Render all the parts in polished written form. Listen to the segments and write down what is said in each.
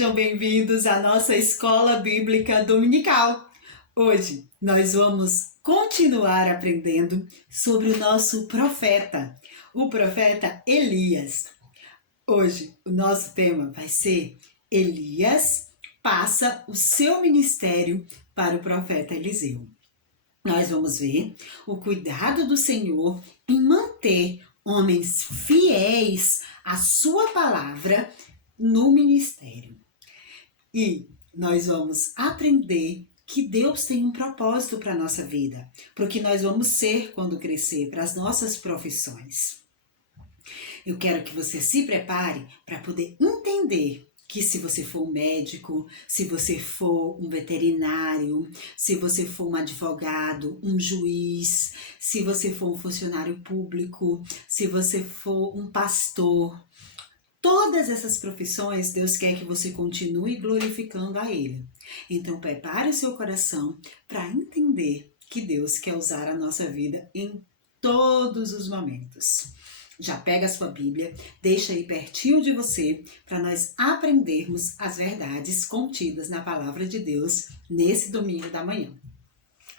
Sejam bem-vindos à nossa Escola Bíblica Dominical. Hoje nós vamos continuar aprendendo sobre o nosso profeta, o profeta Elias. Hoje o nosso tema vai ser Elias passa o seu ministério para o profeta Eliseu. Nós vamos ver o cuidado do Senhor em manter homens fiéis à sua palavra no ministério. E nós vamos aprender que Deus tem um propósito para a nossa vida, para o que nós vamos ser quando crescer, para as nossas profissões. Eu quero que você se prepare para poder entender que se você for um médico, se você for um veterinário, se você for um advogado, um juiz, se você for um funcionário público, se você for um pastor, todas essas profissões, Deus quer que você continue glorificando a Ele. Então prepare o seu coração para entender que Deus quer usar a nossa vida em todos os momentos. Já pega a sua Bíblia, deixa aí pertinho de você para nós aprendermos as verdades contidas na Palavra de Deus nesse domingo da manhã.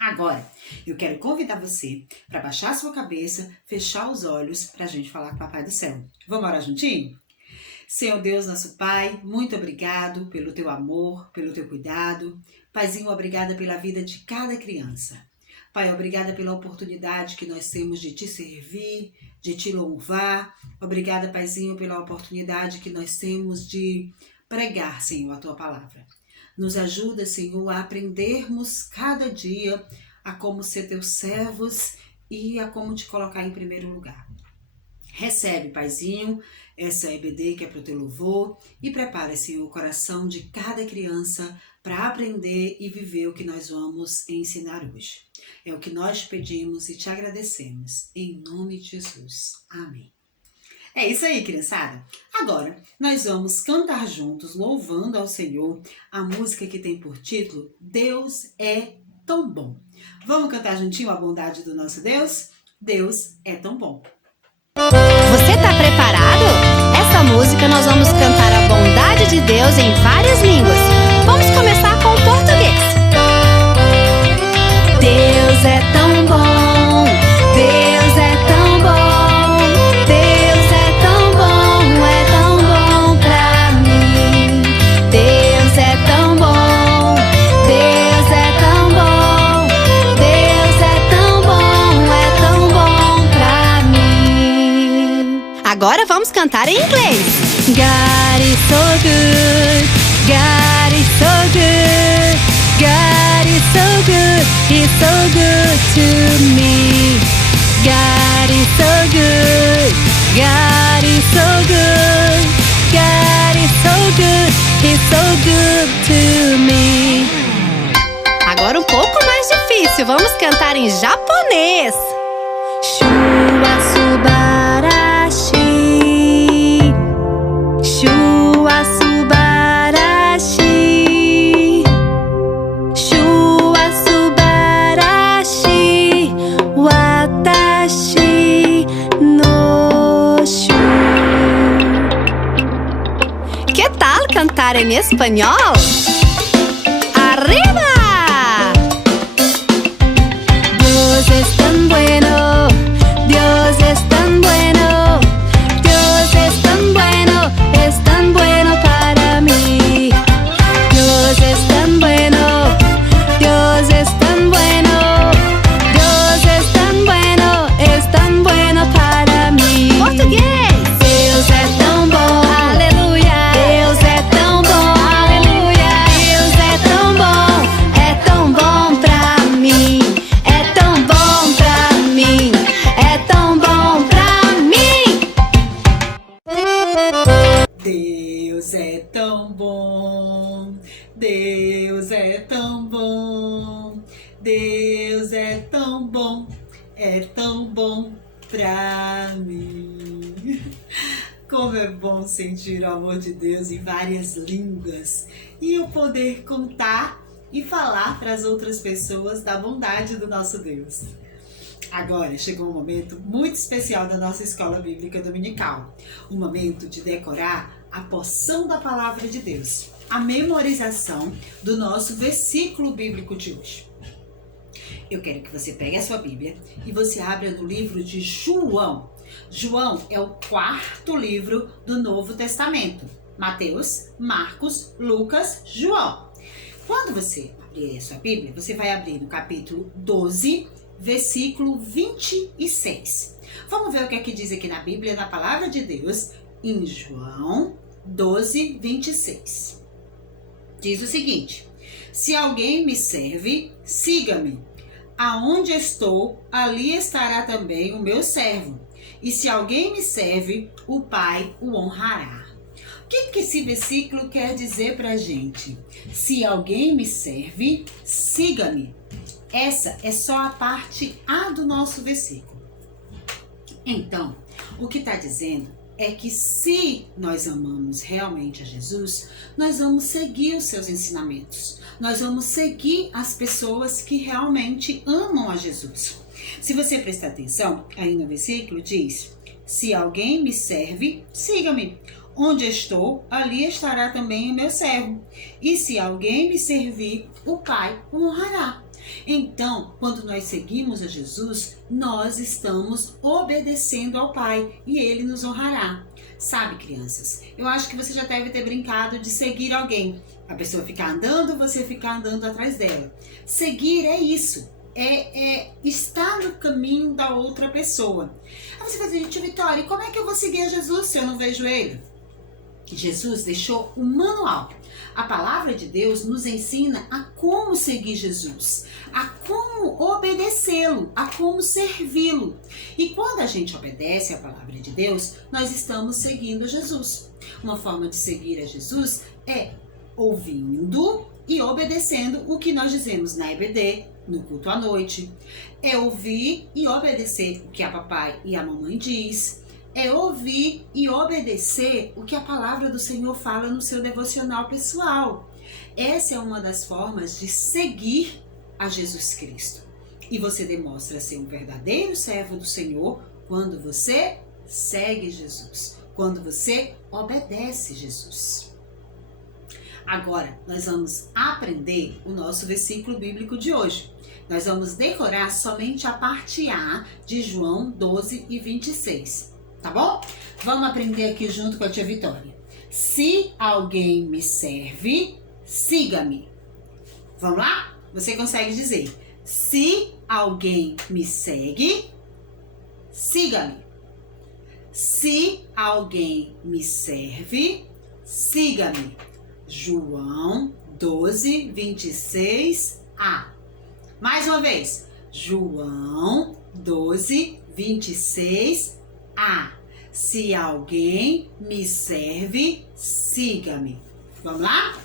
Agora, eu quero convidar você para baixar a sua cabeça, fechar os olhos para a gente falar com o Papai do Céu. Vamos orar juntinho? Senhor Deus, nosso Pai, muito obrigado pelo teu amor, pelo teu cuidado. Paizinho, obrigada pela vida de cada criança. Pai, obrigada pela oportunidade que nós temos de te servir, de te louvar. Obrigada, Paizinho, pela oportunidade que nós temos de pregar, Senhor, a tua palavra. Nos ajuda, Senhor, a aprendermos cada dia a como ser teus servos e a como te colocar em primeiro lugar. Recebe, Paizinho, essa EBD que é para o teu louvor e prepara, Senhor, o coração de cada criança para aprender e viver o que nós vamos ensinar hoje. É o que nós te pedimos e te agradecemos. Em nome de Jesus. Amém. É isso aí, criançada. Agora, nós vamos cantar juntos, louvando ao Senhor, a música que tem por título Deus é tão bom. Vamos cantar juntinho a bondade do nosso Deus? Deus é tão bom. Você tá preparado? Essa música nós vamos cantar a bondade de Deus em várias línguas. Vamos começar com o português. Deus é tão bom, Deus é tão bom, Deus é tão bom pra mim. Deus é tão bom, Deus é tão bom, Deus é tão bom pra mim. Agora vamos cantar em inglês. God is so good, God is so good, God is so good, He's so good to me. God is so good, God is so good, God is so good, He's so good to me. Agora um pouco mais difícil, vamos cantar em japonês. Shua subarashi, Shua subarashi, Shua subarashi, watashi no shu. Que tal cantar em espanhol? Arriba! Dios es tan bueno, Dios es tan bueno, Dios es tan bueno para mí. Dios es tan bueno, Dios es tan bueno, Dios es tan bueno para mí. Português! Deus é tão bom, aleluia. Deus é tão bom, aleluia. Deus é tão bom pra mim. É tão bom pra mim, é tão bom pra mim. Deus é tão bom, Deus é tão bom, Deus é tão bom pra mim. Como é bom sentir o amor de Deus em várias línguas e eu poder contar e falar para as outras pessoas da bondade do nosso Deus. Agora chegou um momento muito especial da nossa Escola Bíblica Dominical, um momento de decorar a porção da Palavra de Deus. a memorização do nosso versículo bíblico de hoje. Eu quero que você pegue a sua Bíblia e você abra no livro de João. João é o 4º livro do Novo Testamento. Mateus, Marcos, Lucas, João. Quando você abrir a sua Bíblia, você vai abrir no capítulo 12, versículo 26. Vamos ver o que é que diz aqui na Bíblia, na Palavra de Deus, em João 12, 26. Diz o seguinte: se alguém me serve, siga-me. Aonde estou, ali estará também o meu servo. E se alguém me serve, o Pai o honrará. O que esse versículo quer dizer pra gente? Se alguém me serve, siga-me. Essa é só a parte A do nosso versículo. Então, o que está dizendo é que se nós amamos realmente a Jesus, nós vamos seguir os seus ensinamentos. Nós vamos seguir as pessoas que realmente amam a Jesus. Se você prestar atenção, aí no versículo diz: se alguém me serve, siga-me. Onde estou, ali estará também o meu servo. E se alguém me servir, o Pai o honrará. Então, quando nós seguimos a Jesus, nós estamos obedecendo ao Pai e Ele nos honrará. Sabe, crianças, eu acho que você já deve ter brincado de seguir alguém. A pessoa ficar andando, você ficar andando atrás dela. Seguir é isso. É estar no caminho da outra pessoa. Aí você vai dizer: gente, Vitória, como é que eu vou seguir a Jesus se eu não vejo Ele? Jesus deixou um manual. A palavra de Deus nos ensina a como seguir Jesus, a como obedecê-lo, a como servi-lo. E quando a gente obedece a palavra de Deus, nós estamos seguindo Jesus. Uma forma de seguir a Jesus é ouvindo e obedecendo o que nós dizemos na EBD, no culto à noite. É ouvir e obedecer o que a papai e a mamãe diz. É ouvir e obedecer o que a palavra do Senhor fala no seu devocional pessoal. Essa é uma das formas de seguir a Jesus Cristo. E você demonstra ser um verdadeiro servo do Senhor quando você segue Jesus, quando você obedece Jesus. Agora, nós vamos aprender o nosso versículo bíblico de hoje. Nós vamos decorar somente a parte A de João 12 e 26. Tá bom? Vamos aprender aqui junto com a tia Vitória. Se alguém me serve, siga-me. Vamos lá? Você consegue dizer: se alguém me segue, siga-me. Se alguém me serve, siga-me. João 12, 26a. Mais uma vez. João 12, 26a. Se alguém me serve, siga-me. Vamos lá?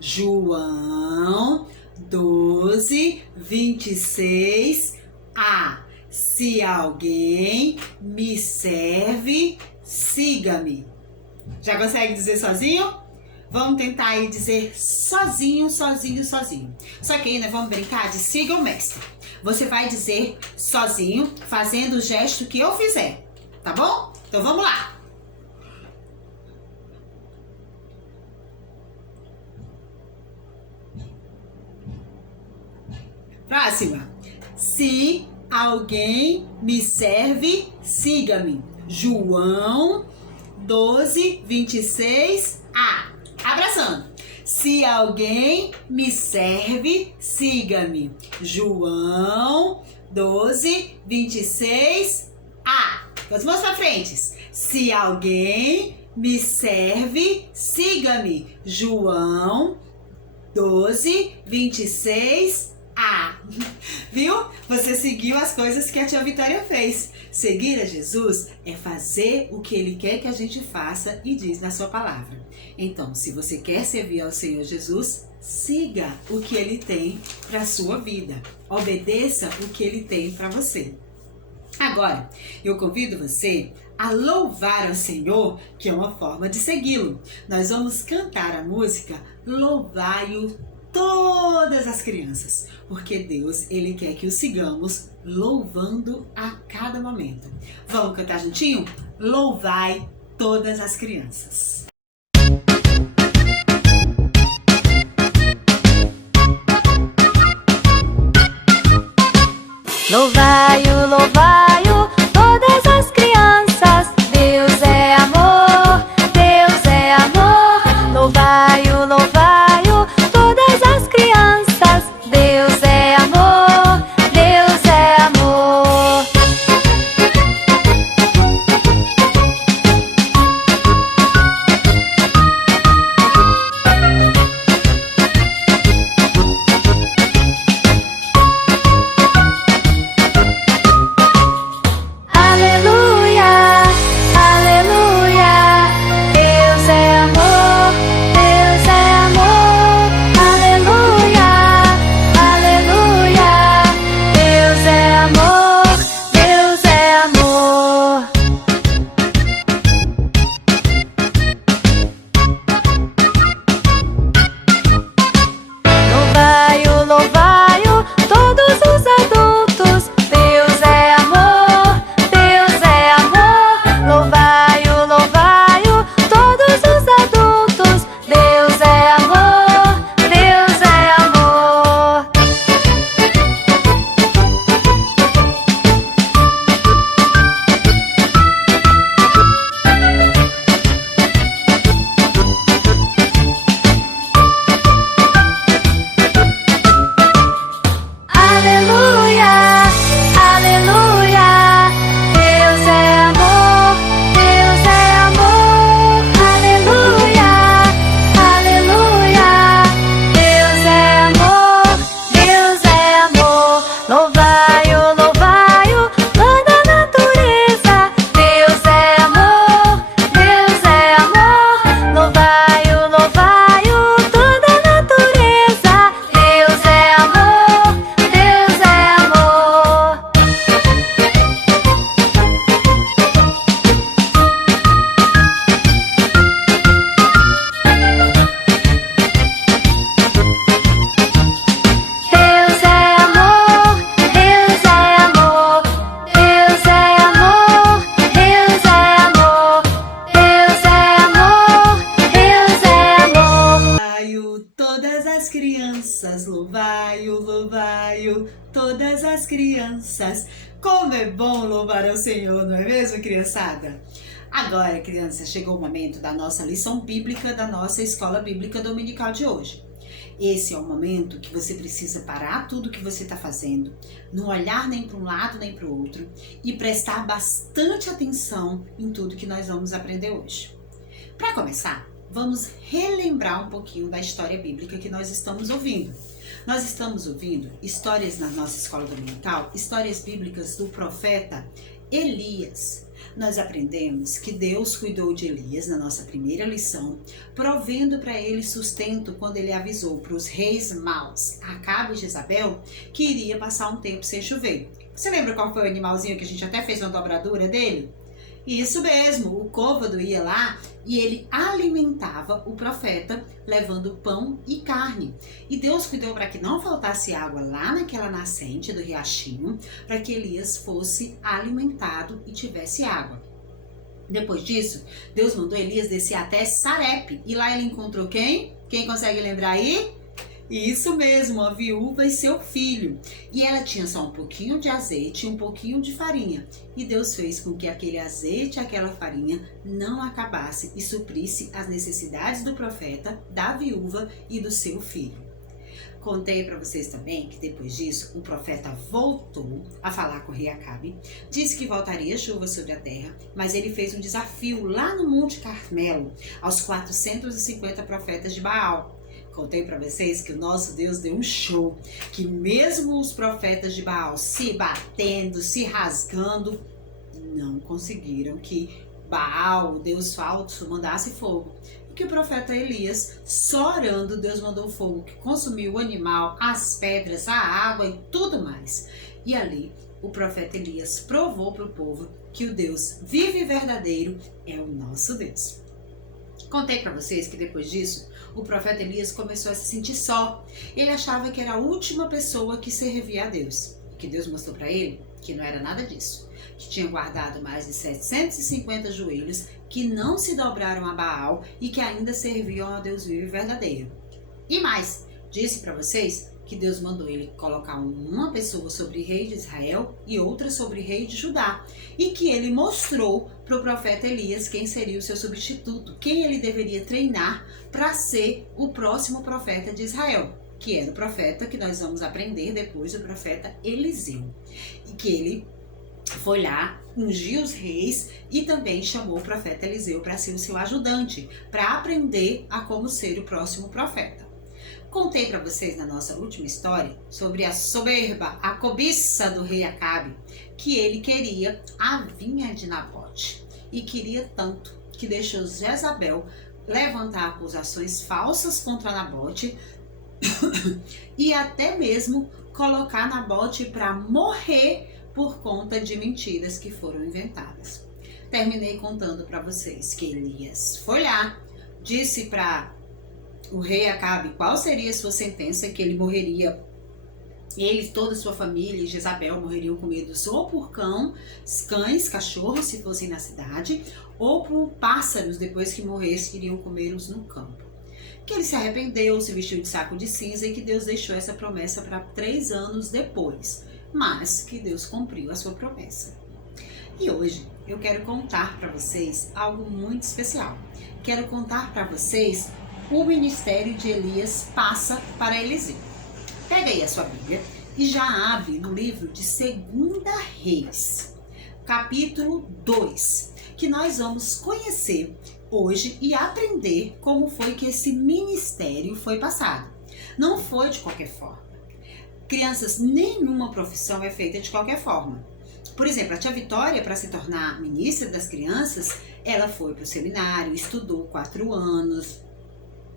João 12, 26a. Se alguém me serve, siga-me. Já consegue dizer sozinho? Vamos tentar aí dizer sozinho, sozinho, sozinho. Só que aí nós vamos brincar de siga o mestre. Você vai dizer sozinho, fazendo o gesto que eu fizer, tá bom? Então vamos lá. Próxima. Se alguém me serve, siga-me. João 12, 26a. Abraçando. Se alguém me serve, siga-me. João 12, 26a. As mãos para frente. Se alguém me serve, siga-me. João 12, 26a. Viu? Você seguiu as coisas que a tia Vitória fez. Seguir a Jesus é fazer o que Ele quer que a gente faça e diz na sua palavra. Então, se você quer servir ao Senhor Jesus, siga o que Ele tem para a sua vida. Obedeça o que Ele tem para você. Agora, eu convido você a louvar ao Senhor, que é uma forma de segui-lo. Nós vamos cantar a música Louvai-o todas as crianças, porque Deus, Ele quer que o sigamos louvando a cada momento. Vamos cantar juntinho? Louvai todas as crianças. Louvai-o, louvai-o, todas as crianças. Deus é amor, Deus é amor. Louvai-o, louvai-o, todas as crianças. Deus é amor, Deus é amor. Aleluia, aleluia. Deus é amor, Deus é amor. Aleluia, aleluia. Deus é amor, Deus é amor. Louvai-o, louvai-o, todos os adultos. Deus é amor, Deus é amor. Louvai-o, louvai-o, todos os adultos. Deus é amor, Deus é amor. Aleluia, aleluia. Deus é amor, Deus é amor. Aleluia, aleluia. Deus é amor, Deus é amor. Louvai-o, louvai-o, toda a natureza. Deus é amor, Deus é amor. Louvai-o, louvai-o, toda a natureza. Deus é amor, Deus é amor. Deus é amor, Deus é amor. Deus é amor, Deus é amor. Deus é amor, Deus é amor. Louvai-o, todas as crianças, louvai-o, louvai-o, todas as crianças. Como é bom louvar ao Senhor, não é mesmo, criançada? Agora, crianças, chegou o momento da nossa lição bíblica da nossa escola bíblica dominical de hoje. Esse é o momento que você precisa parar tudo que você está fazendo, não olhar nem para um lado nem para o outro e prestar bastante atenção em tudo que nós vamos aprender hoje. Para começar, vamos relembrar um pouquinho da história bíblica que nós estamos ouvindo. Nós estamos ouvindo histórias na nossa escola dominical, histórias bíblicas do profeta Elias. Nós aprendemos que Deus cuidou de Elias na nossa primeira lição, provendo para ele sustento quando ele avisou para os reis maus, Acabe e Jezabel, que iria passar um tempo sem chover. Você lembra qual foi o animalzinho que a gente até fez uma dobradura dele? Isso mesmo, o côvado ia lá e ele alimentava o profeta, levando pão e carne. E Deus cuidou para que não faltasse água lá naquela nascente do riachinho, para que Elias fosse alimentado e tivesse água. Depois disso, Deus mandou Elias descer até Sarepe. E lá ele encontrou quem? Quem consegue lembrar aí? Isso mesmo, a viúva e seu filho. E ela tinha só um pouquinho de azeite e um pouquinho de farinha. E Deus fez com que aquele azeite e aquela farinha não acabasse e suprisse as necessidades do profeta, da viúva e do seu filho. Contei para vocês também que depois disso o profeta voltou a falar com o rei Acabe, disse que voltaria chuva sobre a terra, mas ele fez um desafio lá no Monte Carmelo aos 450 profetas de Baal. Contei para vocês que o nosso Deus deu um show, que mesmo os profetas de Baal se batendo, se rasgando, não conseguiram que Baal, o Deus falso, mandasse fogo. E que o profeta Elias, só orando, Deus mandou fogo que consumiu o animal, as pedras, a água e tudo mais. E ali o profeta Elias provou para o povo que o Deus vivo e verdadeiro é o nosso Deus. Contei para vocês que depois disso, o profeta Elias começou a se sentir só. Ele achava que era a última pessoa que servia a Deus. E que Deus mostrou para ele que não era nada disso. Que tinha guardado mais de 750 joelhos que não se dobraram a Baal e que ainda serviam a Deus vivo e verdadeiro. E mais, Disse para vocês que Deus mandou ele colocar uma pessoa sobre rei de Israel e outra sobre rei de Judá. E que ele mostrou para o profeta Elias quem seria o seu substituto, quem ele deveria treinar para ser o próximo profeta de Israel, que era o profeta que nós vamos aprender depois, o profeta Eliseu. E que ele foi lá, ungiu os reis e também chamou o profeta Eliseu para ser o seu ajudante, para aprender a como ser o próximo profeta. Contei para vocês na nossa última história sobre a soberba, a cobiça do rei Acabe, que ele queria a vinha de Nabote e queria tanto que deixou Jezabel levantar acusações falsas contra Nabote e até mesmo colocar Nabote para morrer por conta de mentiras que foram inventadas. Terminei contando para vocês que Elias foi lá, disse para o rei Acabe qual seria a sua sentença, que ele morreria, ele, toda a sua família e Jezabel morreriam comidos ou por cães, cachorros, se fossem na cidade, ou por pássaros, depois que morressem, iriam comê-los no campo. Que ele se arrependeu, se vestiu de saco de cinza e que Deus deixou essa promessa para 3 anos depois, mas que Deus cumpriu a sua promessa. E hoje eu quero contar para vocês algo muito especial. Quero contar para vocês o ministério de Elias passa para Eliseu. Pega aí a sua Bíblia e já abre no livro de 2 Reis, capítulo 2, que nós vamos conhecer hoje e aprender como foi que esse ministério foi passado. Não foi de qualquer forma. Crianças, nenhuma profissão é feita de qualquer forma. Por exemplo, a tia Vitória, para se tornar ministra das crianças, ela foi para o seminário, estudou 4 anos,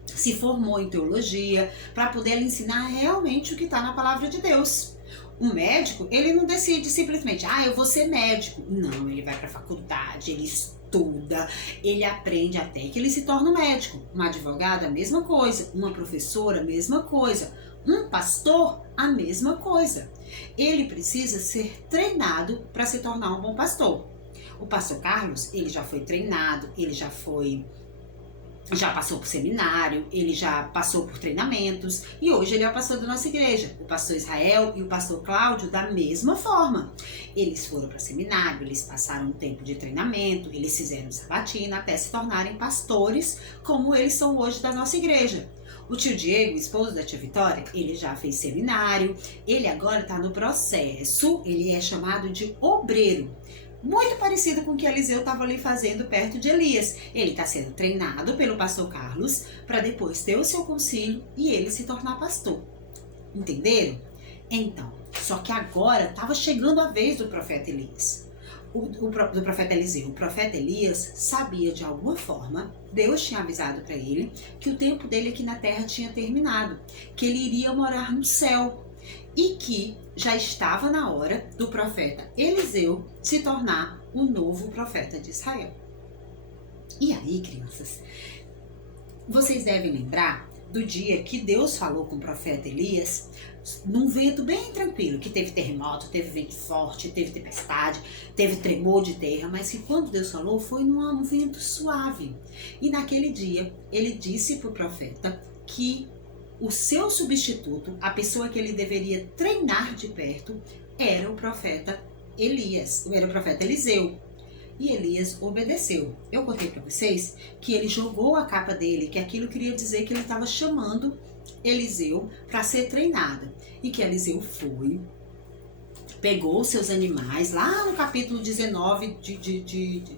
se formou em teologia para poder ensinar realmente o que está na palavra de Deus. Um médico, ele não decide simplesmente, eu vou ser médico. Não, ele vai para a faculdade, ele estuda, ele aprende até que ele se torna um médico. Uma advogada, a mesma coisa. Uma professora, a mesma coisa. Um pastor, a mesma coisa. Ele precisa ser treinado para se tornar um bom pastor. O pastor Carlos, ele já foi treinado, ele já passou por seminário, ele já passou por treinamentos e hoje ele é o pastor da nossa igreja. O pastor Israel e o pastor Cláudio da mesma forma. Eles foram para seminário, eles passaram um tempo de treinamento, eles fizeram sabatina até se tornarem pastores como eles são hoje da nossa igreja. O tio Diego, esposo da tia Vitória, ele já fez seminário, ele agora está no processo, ele é chamado de obreiro. Muito parecido com o que Eliseu estava ali fazendo perto de Elias. Ele está sendo treinado pelo pastor Carlos para depois ter o seu concílio e ele se tornar pastor. Entenderam? Então, só que agora estava chegando a vez do profeta Elias. Do profeta Eliseu. O profeta Elias sabia de alguma forma, Deus tinha avisado para ele que o tempo dele aqui na terra tinha terminado, que ele iria morar no céu. E que já estava na hora do profeta Eliseu se tornar o novo profeta de Israel. E aí, crianças, vocês devem lembrar do dia que Deus falou com o profeta Elias num vento bem tranquilo, que teve terremoto, teve vento forte, teve tempestade, teve tremor de terra, mas que quando Deus falou foi num vento suave. E naquele dia ele disse para o profeta que o seu substituto, a pessoa que ele deveria treinar de perto, era o profeta Elias, era o profeta Eliseu. E Elias obedeceu. Eu contei para vocês que ele jogou a capa dele, que aquilo queria dizer que ele estava chamando Eliseu para ser treinado. E que Eliseu foi, pegou os seus animais, lá no capítulo 19,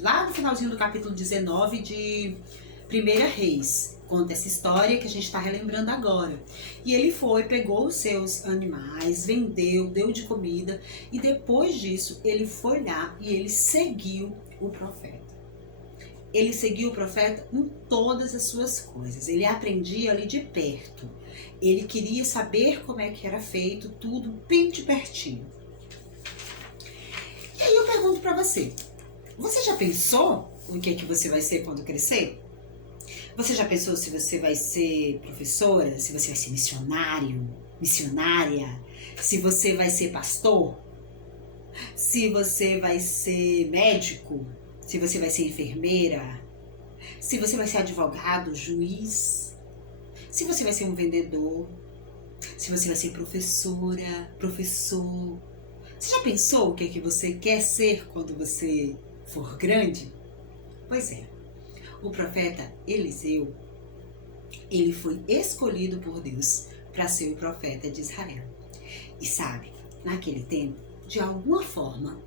lá no finalzinho do capítulo 19 de 1 Reis. Conta essa história que a gente está relembrando agora. E ele foi, pegou os seus animais, vendeu, deu de comida e depois disso ele foi lá e ele seguiu o profeta. Ele seguiu o profeta em todas as suas coisas. Ele aprendia ali de perto. Ele queria saber como é que era feito tudo bem de pertinho. E aí eu pergunto para você. Você já pensou o que é que você vai ser quando crescer? Você já pensou se você vai ser professora, se você vai ser missionário, missionária, se você vai ser pastor, se você vai ser médico, se você vai ser enfermeira, se você vai ser advogado, juiz, se você vai ser um vendedor, se você vai ser professora, professor. Você já pensou o que é que você quer ser quando você for grande? Pois é, o profeta Eliseu, ele foi escolhido por Deus para ser o profeta de Israel. E sabe, naquele tempo, de alguma forma,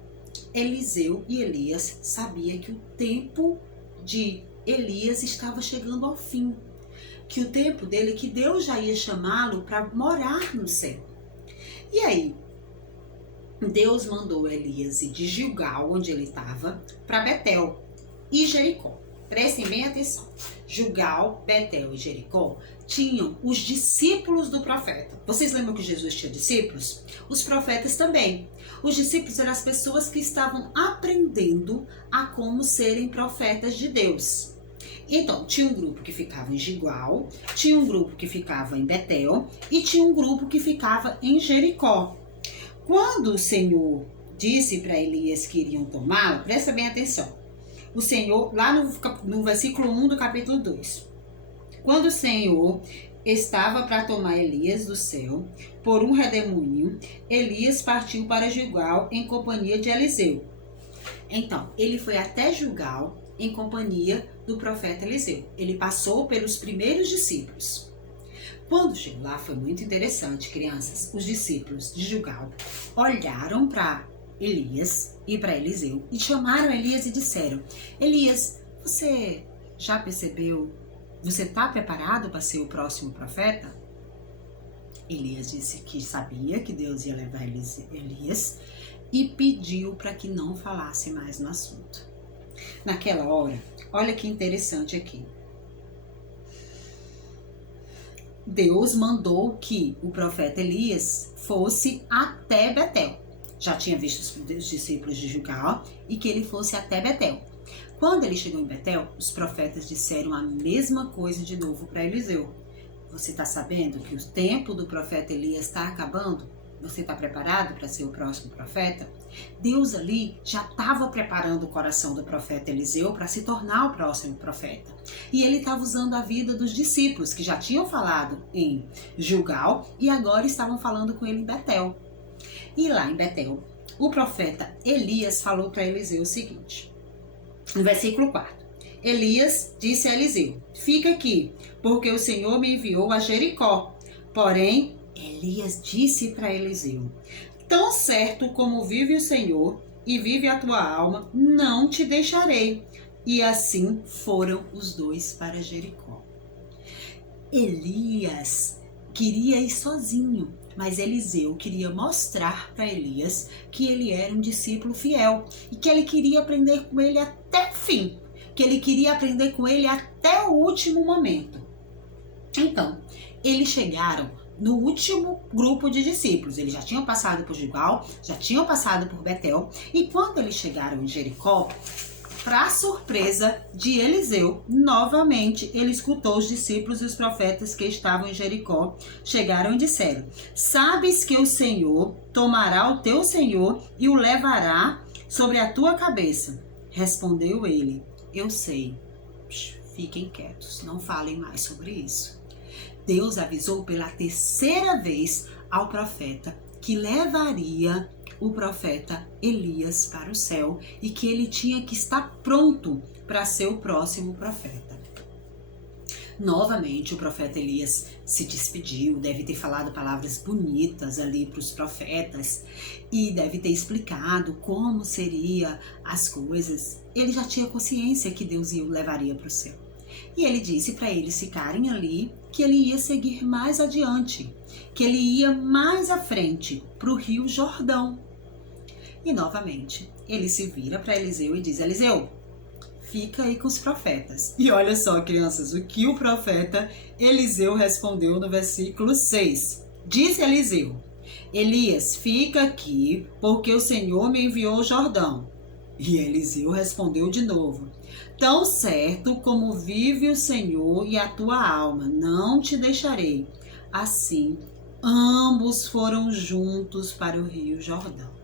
Eliseu e Elias sabiam que o tempo de Elias estava chegando ao fim. Que o tempo dele, que Deus já ia chamá-lo para morar no céu. E aí, Deus mandou Elias ir de Gilgal, onde ele estava, para Betel e Jericó. Prestem bem atenção. Gilgal, Betel e Jericó tinham os discípulos do profeta. Vocês lembram que Jesus tinha discípulos? Os profetas também. Os discípulos eram as pessoas que estavam aprendendo a como serem profetas de Deus. Então, tinha um grupo que ficava em Gilgal, tinha um grupo que ficava em Betel e tinha um grupo que ficava em Jericó. Quando o Senhor disse para Elias que iriam tomá-lo, presta bem atenção. O Senhor, lá no versículo 1 do capítulo 2. Quando o Senhor estava para tomar Elias do céu, por um redemoinho, Elias partiu para Gilgal em companhia de Eliseu. Então, ele foi até Gilgal em companhia do profeta Eliseu. Ele passou pelos primeiros discípulos. Quando chegou lá, foi muito interessante, crianças. Os discípulos de Gilgal olharam para Elias e para Eliseu e chamaram Elias e disseram: Elias, você já percebeu? Você está preparado para ser o próximo profeta? Elias disse que sabia que Deus ia levar Elias e pediu para que não falasse mais no assunto. Naquela hora, olha que interessante aqui. Deus mandou que o profeta Elias fosse até Betel. Já tinha visto os discípulos de Gilgal e que ele fosse até Betel. Quando ele chegou em Betel, os profetas disseram a mesma coisa de novo para Eliseu. Você está sabendo que o tempo do profeta Elias está acabando? Você está preparado para ser o próximo profeta? Deus ali já estava preparando o coração do profeta Eliseu para se tornar o próximo profeta. E ele estava usando a vida dos discípulos que já tinham falado em Gilgal e agora estavam falando com ele em Betel. E lá em Betel, o profeta Elias falou para Eliseu o seguinte, no versículo 4. Elias disse a Eliseu: fica aqui, porque o Senhor me enviou a Jericó. Porém, Elias disse para Eliseu: tão certo como vive o Senhor e vive a tua alma, não te deixarei. E assim foram os dois para Jericó. Elias queria ir sozinho, mas Eliseu queria mostrar para Elias que ele era um discípulo fiel e que ele queria aprender com ele até o fim, que ele queria aprender com ele até o último momento. Então, eles chegaram no último grupo de discípulos. Eles já tinham passado por Gilgal, já tinham passado por Betel, e quando eles chegaram em Jericó, para surpresa de Eliseu, novamente ele escutou os discípulos e os profetas que estavam em Jericó, chegaram e disseram: sabes que o Senhor tomará o teu senhor e o levará sobre a tua cabeça. Respondeu ele: eu sei. Fiquem quietos, não falem mais sobre isso. Deus avisou pela terceira vez ao profeta que levaria o profeta Elias para o céu e que ele tinha que estar pronto para ser o próximo profeta. Novamente o profeta Elias se despediu, deve ter falado palavras bonitas ali para os profetas e deve ter explicado como seriam as coisas. Ele já tinha consciência que Deus o levaria para o céu. E ele disse para eles ficarem ali, que ele ia seguir mais adiante, que ele ia mais à frente, para o rio Jordão. E novamente, ele se vira para Eliseu e diz: Eliseu, fica aí com os profetas. E olha só, crianças, o que o profeta Eliseu respondeu no versículo 6. Diz Eliseu: Elias, fica aqui, porque o Senhor me enviou ao Jordão. E Eliseu respondeu de novo: tão certo como vive o Senhor e a tua alma, não te deixarei. Assim, ambos foram juntos para o rio Jordão.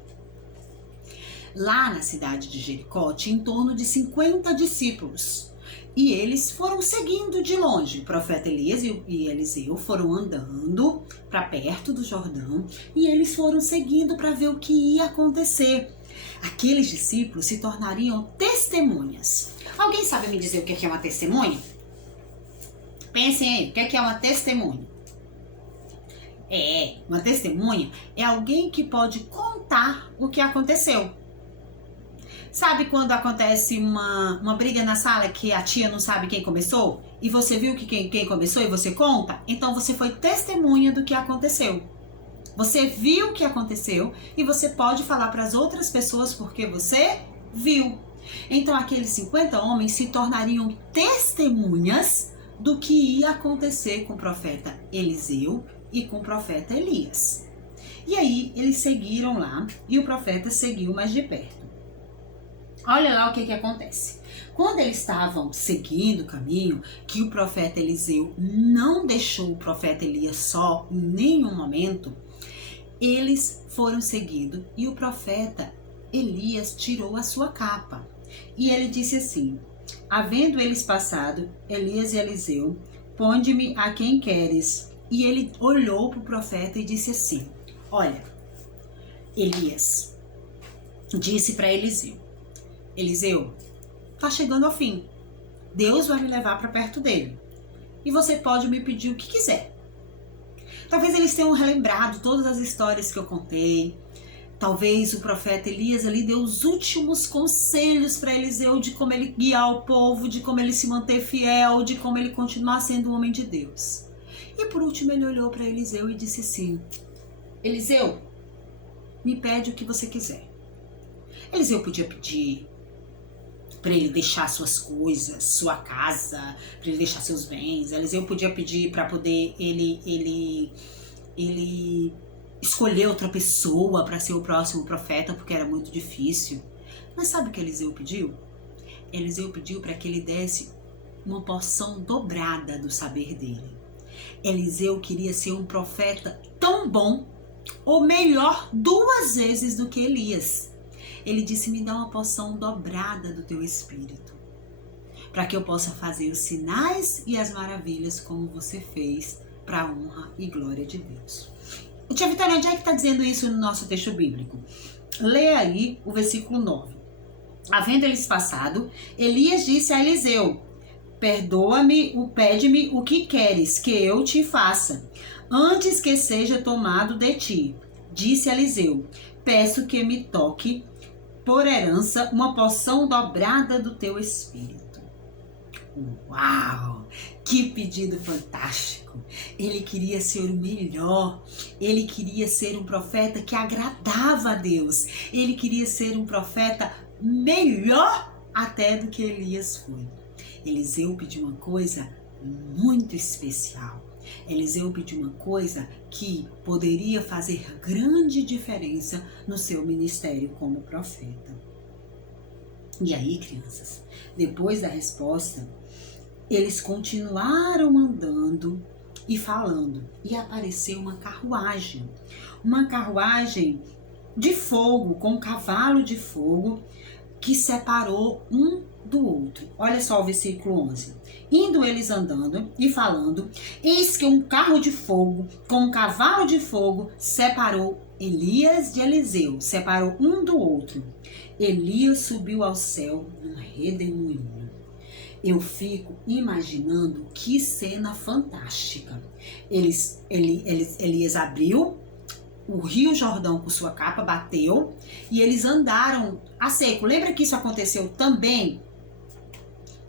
Lá na cidade de Jericó tinha em torno de 50 discípulos. E eles foram seguindo de longe. O profeta Elias e Eliseu foram andando para perto do Jordão e eles foram seguindo para ver o que ia acontecer. Aqueles discípulos se tornariam testemunhas. Alguém sabe me dizer o que é uma testemunha? Pensem aí, o que é uma testemunha? Uma testemunha é alguém que pode contar o que aconteceu. Sabe quando acontece uma briga na sala que a tia não sabe quem começou? E você viu que quem começou e você conta? Então você foi testemunha do que aconteceu. Você viu o que aconteceu e você pode falar para as outras pessoas porque você viu. Então aqueles 50 homens se tornariam testemunhas do que ia acontecer com o profeta Eliseu e com o profeta Elias. E aí eles seguiram lá e o profeta seguiu mais de perto. Olha lá o que acontece. Quando eles estavam seguindo o caminho, que o profeta Eliseu não deixou o profeta Elias só em nenhum momento, eles foram seguindo e o profeta Elias tirou a sua capa. E ele disse assim: havendo eles passado, Elias e Eliseu, ponde-me a quem queres. E ele olhou para o profeta e disse assim: olha, Elias disse para Eliseu: Eliseu, tá chegando ao fim. Deus vai me levar para perto dele. E você pode me pedir o que quiser. Talvez eles tenham relembrado todas as histórias que eu contei. Talvez o profeta Elias ali deu os últimos conselhos para Eliseu de como ele guiar o povo, de como ele se manter fiel, de como ele continuar sendo um homem de Deus. E por último ele olhou para Eliseu e disse assim: Eliseu, me pede o que você quiser. Eliseu podia pedir para ele deixar suas coisas, sua casa, para ele deixar seus bens. Eliseu podia pedir para poder ele escolher outra pessoa para ser o próximo profeta, porque era muito difícil. Mas sabe o que Eliseu pediu? Eliseu pediu para que ele desse uma porção dobrada do saber dele. Eliseu queria ser um profeta tão bom, ou melhor, 2 vezes do que Elias. Ele disse: me dá uma porção dobrada do teu espírito, para que eu possa fazer os sinais e as maravilhas como você fez, para a honra e glória de Deus. Tia Vitória, onde é que está dizendo isso no nosso texto bíblico? Lê aí o versículo 9. Havendo eles passado, Elias disse a Eliseu: perdoa-me, pede-me o que queres que eu te faça, antes que seja tomado de ti. Disse Eliseu: peço que me toque por herança uma porção dobrada do teu espírito. Uau! Que pedido fantástico! Ele queria ser o melhor, ele queria ser um profeta que agradava a Deus, ele queria ser um profeta melhor até do que Elias foi. Eliseu pediu uma coisa muito especial. Eliseu pediu uma coisa que poderia fazer grande diferença no seu ministério como profeta. E aí, crianças, depois da resposta, eles continuaram andando e falando, e apareceu uma carruagem de fogo, com um cavalo de fogo, que separou um do outro. Olha só o versículo 11. Indo eles andando e falando, eis que um carro de fogo com um cavalo de fogo separou Elias de Eliseu, separou um do outro. Elias subiu ao céu num redemoinho. Eu fico imaginando que cena fantástica. Elias abriu o Rio Jordão com sua capa, bateu e eles andaram a seco. Lembra que isso aconteceu também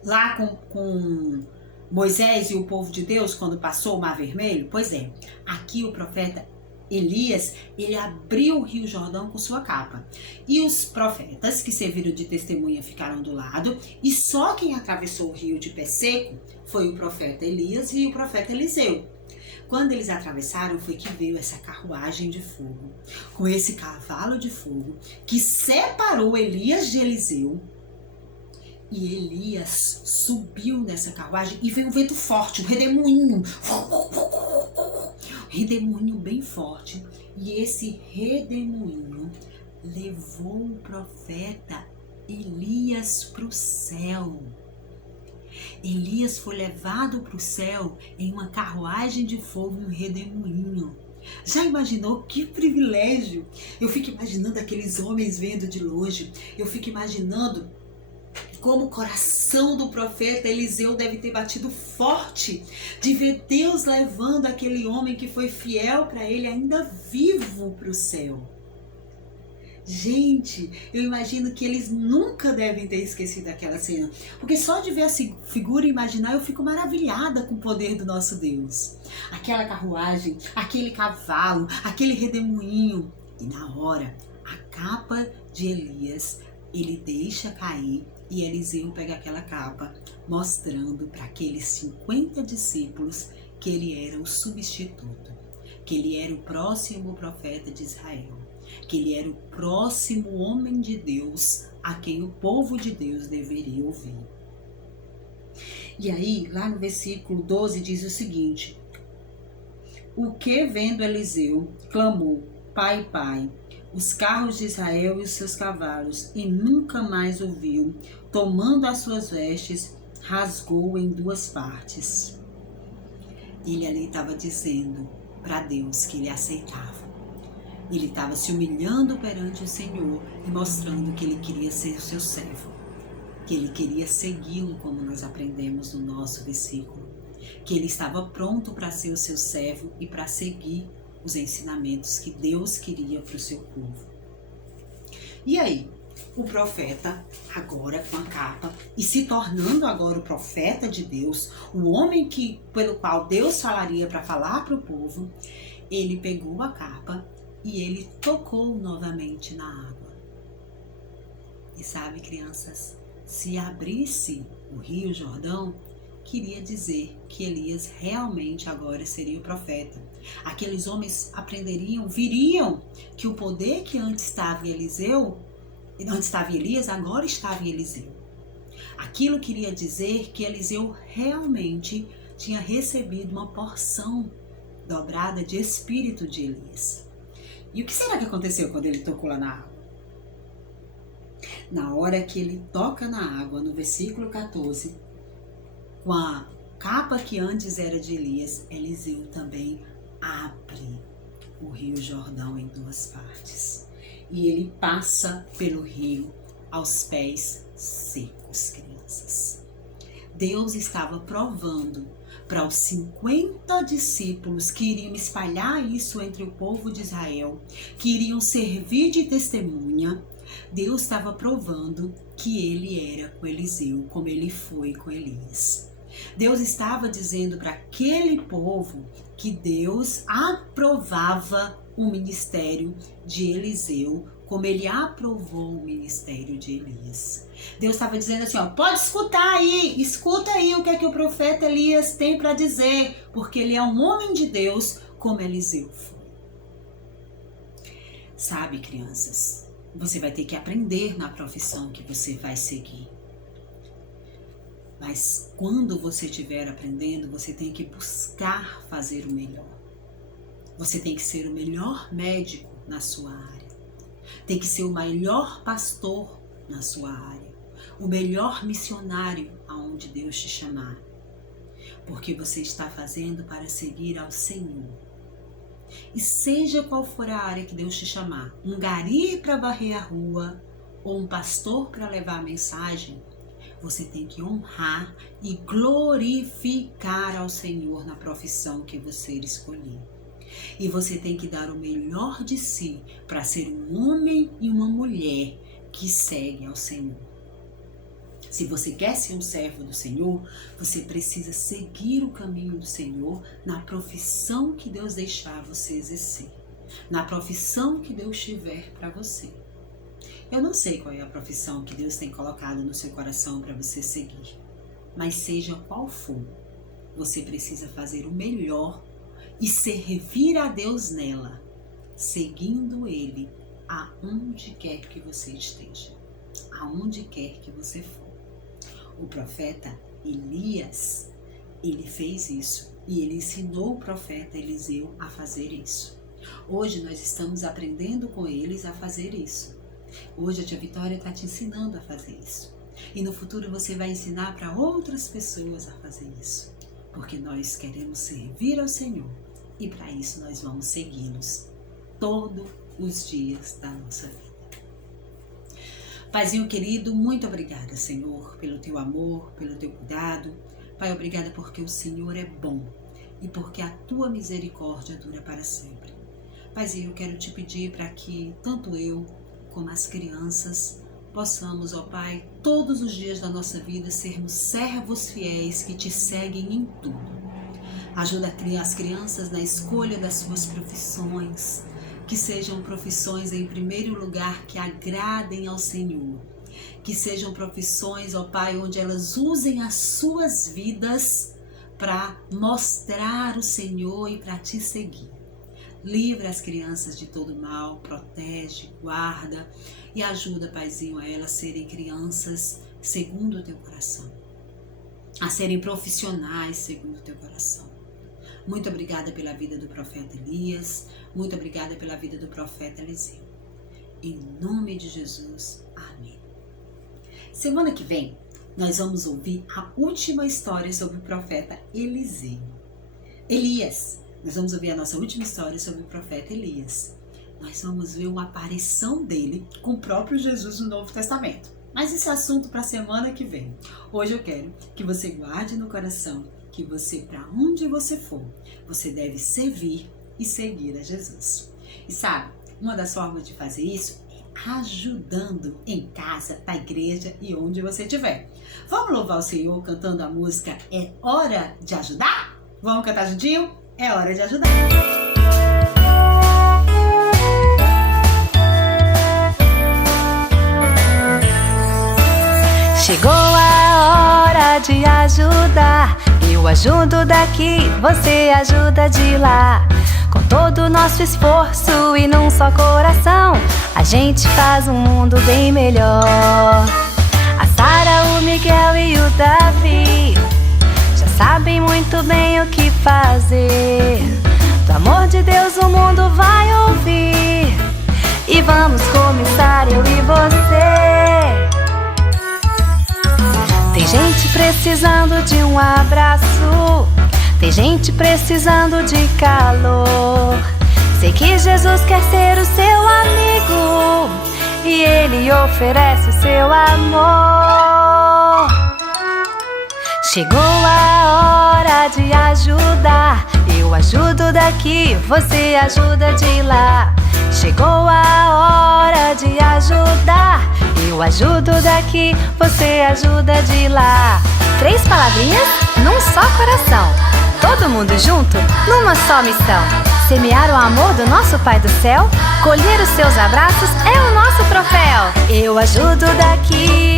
lá com Moisés e o povo de Deus quando passou o Mar Vermelho? Pois é, aqui o profeta Elias, ele abriu o Rio Jordão com sua capa. E os profetas que serviram de testemunha ficaram do lado, e só quem atravessou o rio de pé seco foi o profeta Elias e o profeta Eliseu. Quando eles atravessaram, foi que veio essa carruagem de fogo, com esse cavalo de fogo, que separou Elias de Eliseu. E Elias subiu nessa carruagem e veio um vento forte, um redemoinho bem forte. E esse redemoinho levou o profeta Elias para o céu. Elias foi levado para o céu em uma carruagem de fogo e um redemoinho. Já imaginou que privilégio? Eu fico imaginando aqueles homens vendo de longe. Eu fico imaginando como o coração do profeta Eliseu deve ter batido forte de ver Deus levando aquele homem que foi fiel para ele ainda vivo para o céu. Gente, eu imagino que eles nunca devem ter esquecido aquela cena, porque só de ver essa figura e imaginar eu fico maravilhada com o poder do nosso Deus. Aquela carruagem, aquele cavalo, aquele redemoinho. E na hora, a capa de Elias, ele deixa cair e Eliseu pega aquela capa, mostrando para aqueles 50 discípulos que ele era o substituto, que ele era o próximo profeta de Israel, que ele era o próximo homem de Deus a quem o povo de Deus deveria ouvir. E aí, lá no versículo 12 diz o seguinte: o que vendo Eliseu, clamou, Pai, Pai, os carros de Israel e os seus cavalos, e nunca mais ouviu, tomando as suas vestes, rasgou em 2 partes. Ele ali estava dizendo para Deus que ele aceitava. Ele estava se humilhando perante o Senhor e mostrando que ele queria ser o seu servo, que ele queria segui-lo, como nós aprendemos no nosso versículo, que ele estava pronto para ser o seu servo e para seguir os ensinamentos que Deus queria para o seu povo. E aí, o profeta, agora com a capa, e se tornando agora o profeta de Deus, o homem pelo qual Deus falaria para falar para o povo, ele pegou a capa e ele tocou novamente na água. E sabe, crianças, se abrisse o Rio Jordão, queria dizer que Elias realmente agora seria o profeta. Aqueles homens viriam que o poder que antes estava em Elias, agora estava em Eliseu. Aquilo queria dizer que Eliseu realmente tinha recebido uma porção dobrada de espírito de Elias. E o que será que aconteceu quando ele tocou lá na água? Na hora que ele toca na água, no versículo 14, com a capa que antes era de Elias, Eliseu também abre o Rio Jordão em 2 partes. E ele passa pelo rio aos pés secos, crianças. Deus estava provando para os 50 discípulos que iriam espalhar isso entre o povo de Israel, que iriam servir de testemunha. Deus estava provando que ele era com Eliseu, como ele foi com Elias. Deus estava dizendo para aquele povo que Deus aprovava o ministério de Eliseu, como ele aprovou o ministério de Elias. Deus estava dizendo assim, pode escuta aí o que é que o profeta Elias tem para dizer, porque ele é um homem de Deus, como Eliseu foi. Sabe, crianças, você vai ter que aprender na profissão que você vai seguir. Mas quando você estiver aprendendo, você tem que buscar fazer o melhor. Você tem que ser o melhor médico na sua área. Tem que ser o melhor pastor na sua área. O melhor missionário aonde Deus te chamar. Porque você está fazendo para seguir ao Senhor. E seja qual for a área que Deus te chamar, um gari para varrer a rua ou um pastor para levar a mensagem, você tem que honrar e glorificar ao Senhor na profissão que você escolher. E você tem que dar o melhor de si para ser um homem e uma mulher que segue ao Senhor. Se você quer ser um servo do Senhor, você precisa seguir o caminho do Senhor na profissão que Deus deixar você exercer, na profissão que Deus tiver para você. Eu não sei qual é a profissão que Deus tem colocado no seu coração para você seguir, mas seja qual for, você precisa fazer o melhor e servir a Deus nela, seguindo Ele aonde quer que você esteja, aonde quer que você for. O profeta Elias, ele fez isso e ele ensinou o profeta Eliseu a fazer isso. Hoje nós estamos aprendendo com eles a fazer isso. Hoje a tia Vitória está te ensinando a fazer isso. E no futuro você vai ensinar para outras pessoas a fazer isso. Porque nós queremos servir ao Senhor. E para isso nós vamos segui-los todos os dias da nossa vida. Paizinho querido, muito obrigada, Senhor, pelo teu amor, pelo teu cuidado. Pai, obrigada porque o Senhor é bom e porque a tua misericórdia dura para sempre. Paizinho, eu quero te pedir para que tanto eu como as crianças possamos, ó Pai, todos os dias da nossa vida sermos servos fiéis que te seguem em tudo. Ajuda as crianças na escolha das suas profissões, que sejam profissões em primeiro lugar que agradem ao Senhor, que sejam profissões, ó Pai, onde elas usem as suas vidas para mostrar o Senhor e para te seguir. Livra as crianças de todo mal, protege, guarda e ajuda, Paizinho, a elas serem crianças segundo o teu coração, a serem profissionais segundo o teu coração. Muito obrigada pela vida do profeta Elias, muito obrigada pela vida do profeta Eliseu. Em nome de Jesus, amém. Semana que vem, nós vamos ouvir a última história sobre o profeta Elias. Nós vamos ouvir a nossa última história sobre o profeta Elias. Nós vamos ver uma aparição dele com o próprio Jesus no Novo Testamento. Mas esse é assunto para a semana que vem. Hoje eu quero que você guarde no coração que você, para onde você for, você deve servir e seguir a Jesus. E sabe, uma das formas de fazer isso é ajudando em casa, na igreja e onde você estiver. Vamos louvar o Senhor cantando a música É Hora de Ajudar? Vamos cantar juntinho? É hora de ajudar! Chegou a hora de ajudar. Eu ajudo daqui, você ajuda de lá. Com todo o nosso esforço e num só coração, a gente faz um mundo bem melhor. A Sara, o Miguel e o Davi já sabem muito bem o que fazer. Do amor de Deus o mundo vai ouvir. E vamos começar, eu e você. Tem gente precisando de um abraço, tem gente precisando de calor. Sei que Jesus quer ser o seu amigo e Ele oferece o seu amor. Chegou a hora de ajudar. Eu ajudo daqui, você ajuda de lá. Chegou a hora de ajudar. Eu ajudo daqui, você ajuda de lá. 3 palavrinhas num só coração. Todo mundo junto numa só missão. Semear o amor do nosso Pai do céu. Colher os seus abraços é o nosso troféu. Eu ajudo daqui,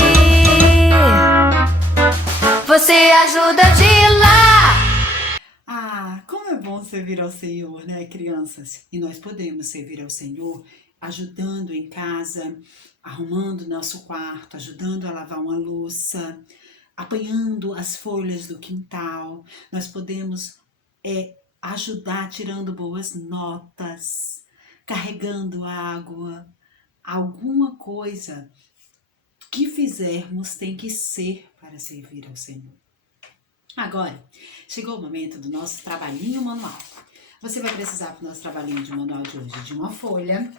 você ajuda de lá. Como é bom servir ao Senhor, né, crianças? E nós podemos servir ao Senhor ajudando em casa, arrumando nosso quarto, ajudando a lavar uma louça, apanhando as folhas do quintal. Nós podemos ajudar tirando boas notas, carregando água. Alguma coisa que fizermos tem que ser para servir ao Senhor. Agora, chegou o momento do nosso trabalhinho manual. Você vai precisar para o nosso trabalhinho de manual de hoje de uma folha,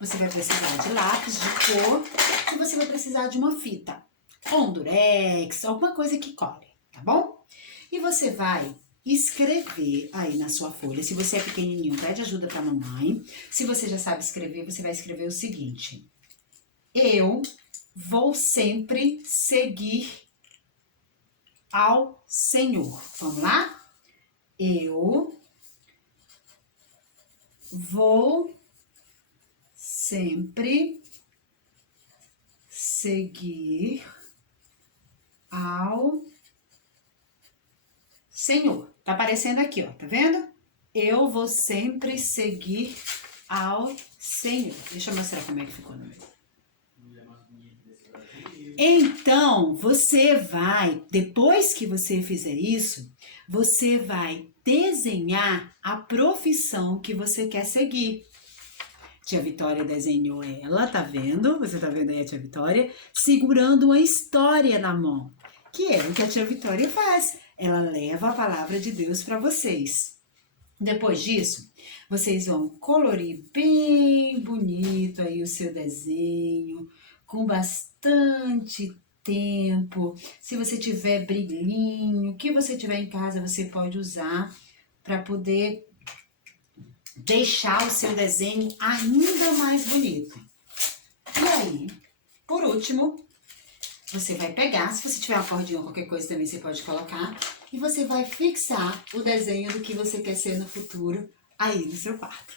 você vai precisar de lápis de cor e você vai precisar de uma fita, ou um durex, alguma coisa que cole, tá bom? E você vai escrever aí na sua folha. Se você é pequenininho, pede ajuda para a mamãe. Se você já sabe escrever, você vai escrever o seguinte: eu vou sempre seguir ao Senhor. Vamos lá? Eu vou sempre seguir ao Senhor. Tá aparecendo aqui, ó, tá vendo? Eu vou sempre seguir ao Senhor. Deixa eu mostrar como é que ficou no meu. Então, você vai, depois que você fizer isso, você vai desenhar a profissão que você quer seguir. Tia Vitória desenhou ela, tá vendo? Você tá vendo aí a tia Vitória segurando uma história na mão, que é o que a tia Vitória faz. Ela leva a palavra de Deus para vocês. Depois disso, vocês vão colorir bem bonito aí o seu desenho, com bastante tempo. Se você tiver brilhinho, o que você tiver em casa, você pode usar para poder deixar o seu desenho ainda mais bonito. E aí, por último, você vai pegar, se você tiver uma cordinha ou qualquer coisa também você pode colocar, e você vai fixar o desenho do que você quer ser no futuro aí no seu quarto.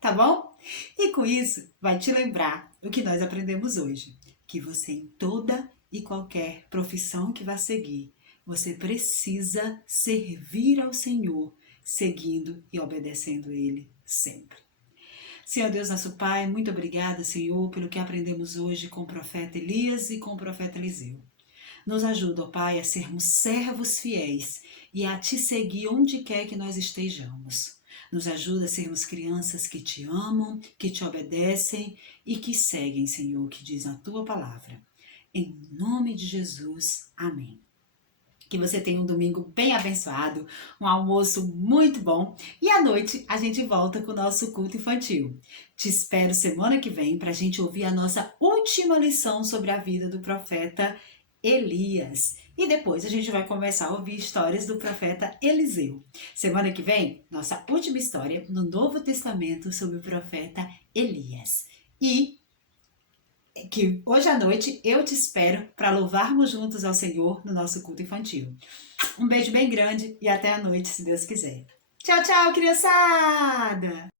Tá bom? E com isso, vai te lembrar o que nós aprendemos hoje, que você em toda e qualquer profissão que vá seguir, você precisa servir ao Senhor, seguindo e obedecendo Ele sempre. Senhor Deus, nosso Pai, muito obrigada, Senhor, pelo que aprendemos hoje com o profeta Elias e com o profeta Eliseu. Nos ajuda, ó Pai, a sermos servos fiéis e a Te seguir onde quer que nós estejamos. Nos ajuda a sermos crianças que Te amam, que Te obedecem e que seguem, Senhor, o que diz a Tua palavra. Em nome de Jesus, amém. Que você tenha um domingo bem abençoado, um almoço muito bom e à noite a gente volta com o nosso culto infantil. Te espero semana que vem para a gente ouvir a nossa última lição sobre a vida do profeta Elias. E depois a gente vai começar a ouvir histórias do profeta Eliseu. Semana que vem, nossa última história no Novo Testamento sobre o profeta Elias. E que hoje à noite eu te espero para louvarmos juntos ao Senhor no nosso culto infantil. Um beijo bem grande e até à noite, se Deus quiser. Tchau, tchau, criançada!